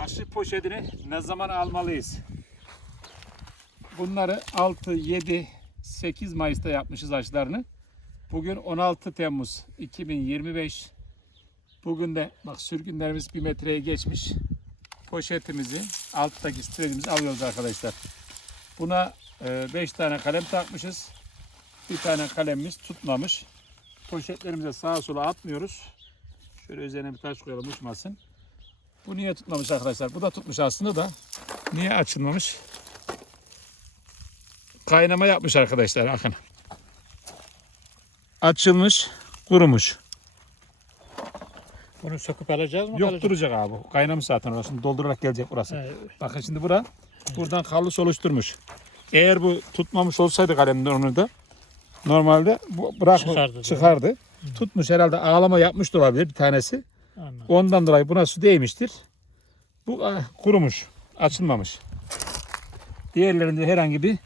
Aşı poşetini ne zaman almalıyız? Bunları 6, 7, 8 Mayıs'ta yapmışız aşılarını. Bugün 16 Temmuz 2025. Bugün de bak sürgünlerimiz bir metreye geçmiş. Poşetimizi, alttaki streçimizi alıyoruz arkadaşlar. Buna 5 tane kalem takmışız. Bir tane kalemimiz tutmamış. Poşetlerimize sağa sola atmıyoruz. Şöyle üzerine bir taş koyalım uçmasın. Bu niye tutmamış arkadaşlar? Bu da tutmuş aslında da. Niye açılmamış? Kaynama yapmış arkadaşlar bakın. Açılmış, kurumuş. Bunu söküp alacağız mı? Yok kalacak? duracak abi. Kaynamış zaten orası. Doldurarak gelecek burası. He, Bakın şimdi bura buradan kalış oluşturmuş. Eğer bu tutmamış olsaydı kalemden onu da normalde bu bırak Çıkardı, çıkardı. değil Tutmuş herhalde ağlama yapmış da olabilir bir tanesi. Anladım. Ondan dolayı buna su değmiştir. Bu ah, kurumuş, açılmamış. Diğerlerinde herhangi bir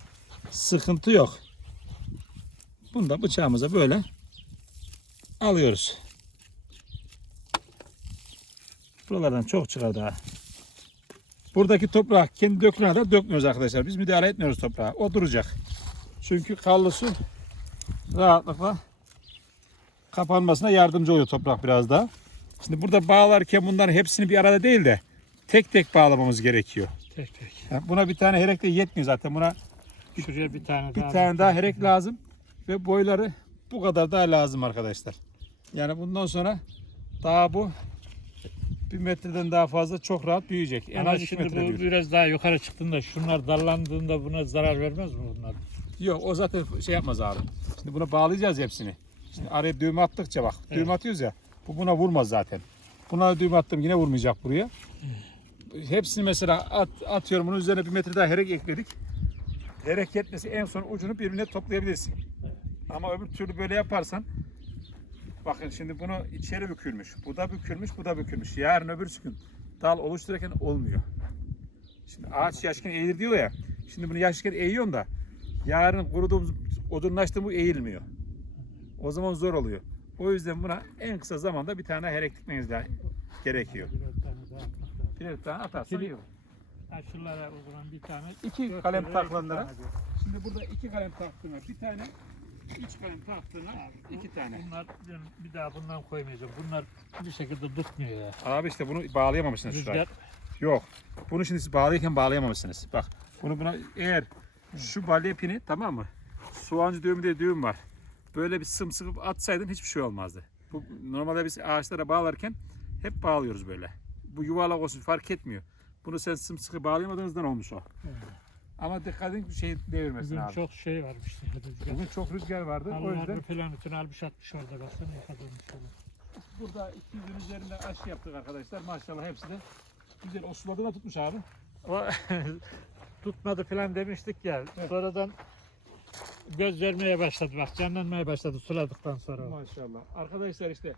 sıkıntı yok. Bunu da bıçağımıza böyle alıyoruz. Buralardan çok çıkar daha. Buradaki toprak kendi dökülene kadar dökmüyoruz arkadaşlar. Biz müdahale etmiyoruz toprağa. O duracak. Çünkü kallı su rahatlıkla kapanmasına yardımcı oluyor toprak biraz daha. Şimdi burada bağlarken bunların hepsini bir arada değil de tek tek bağlamamız gerekiyor. Tek tek. Yani buna bir tane herek de yetmiyor zaten. Buna Şuraya bir tane bir daha. tane daha herek lazım ve boyları bu kadar daha lazım arkadaşlar. Yani bundan sonra daha bu bir metreden daha fazla çok rahat büyüyecek. En Ama az şimdi metre bu büyür. biraz daha yukarı çıktığında şunlar dallandığında buna zarar vermez mi bunlar? Yok o zaten şey yapmaz abi. Şimdi buna bağlayacağız hepsini. Şimdi araya düğme attıkça bak. Evet. Düğme atıyoruz ya. Bu buna vurmaz zaten. Buna düğme attım yine vurmayacak buraya. Hepsini mesela at, atıyorum bunun üzerine bir metre daha herek ekledik. Herek yetmesi en son ucunu birbirine toplayabilirsin. Ama öbür türlü böyle yaparsan bakın şimdi bunu içeri bükülmüş. Bu da bükülmüş, bu da bükülmüş. Yarın öbür gün dal oluştururken olmuyor. Şimdi ağaç yaşken eğilir diyor ya. Şimdi bunu yaşken eğiyorsun da yarın kuruduğumuz odunlaştığım bu eğilmiyor. O zaman zor oluyor. O yüzden buna en kısa zamanda bir tane herek dikmeniz gerekiyor. Birer tane atarsan iyi olur. Ha, şuralara o zaman bir tane. İki kalem diyor. Şimdi burada iki kalem taktığına bir tane, üç kalem taktığına iki tane. Bunlar ben bir daha bundan koymayacağım. Bunlar bir şekilde tutmuyor ya. Abi işte bunu bağlayamamışsınız şuraya. Rüzgar Yok. Bunu şimdi siz bağlıyken bağlayamamışsınız. Bak bunu buna eğer şu balya pini tamam mı? Soğancı düğümü diye düğüm var. Böyle bir sımsıkı atsaydın hiçbir şey olmazdı. Bu normalde biz ağaçlara bağlarken hep bağlıyoruz böyle. Bu yuvarlak olsun fark etmiyor. Bunu sen sımsıkı bağlayamadığınızdan olmuş o. Ama dikkat edin bir şey devirmesin bugün abi. çok şey varmış. Rüzgar. Bugün çok rüzgar vardı. o Allah'ını yüzden falan bütün almış atmış orada baksana yıkadığımız falan. burada 200'ün üzerinde aşı yaptık arkadaşlar. Maşallah hepsi de güzel. O suladığına tutmuş abi. O tutmadı falan demiştik ya. Sonradan göz vermeye başladı bak canlanmaya başladı suladıktan sonra. Maşallah. Arkadaşlar işte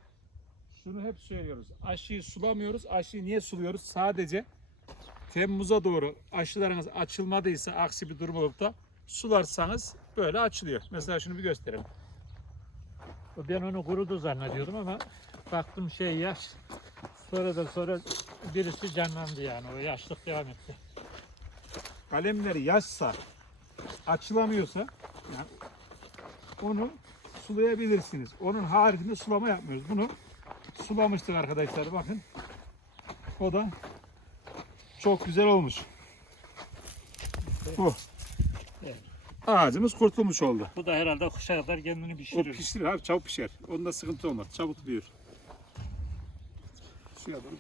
şunu hep söylüyoruz. Aşıyı sulamıyoruz. Aşıyı niye suluyoruz? Sadece Temmuz'a doğru aşılarınız açılmadıysa aksi bir durum olup da sularsanız böyle açılıyor. Mesela şunu bir gösterelim. Ben onu kurudu zannediyordum ama baktım şey yaş. Sonradan sonra birisi canlandı yani o yaşlık devam etti. Kalemleri yaşsa açılamıyorsa yani onu sulayabilirsiniz. Onun haricinde sulama yapmıyoruz. Bunu sulamıştık arkadaşlar bakın. O da çok güzel olmuş. Bu. Evet. Ağacımız kurtulmuş oldu. Bu da herhalde kışa kadar kendini O pişirir. pişirir abi çabuk pişer. Onda sıkıntı olmaz. Çabuk büyür. Suya doğru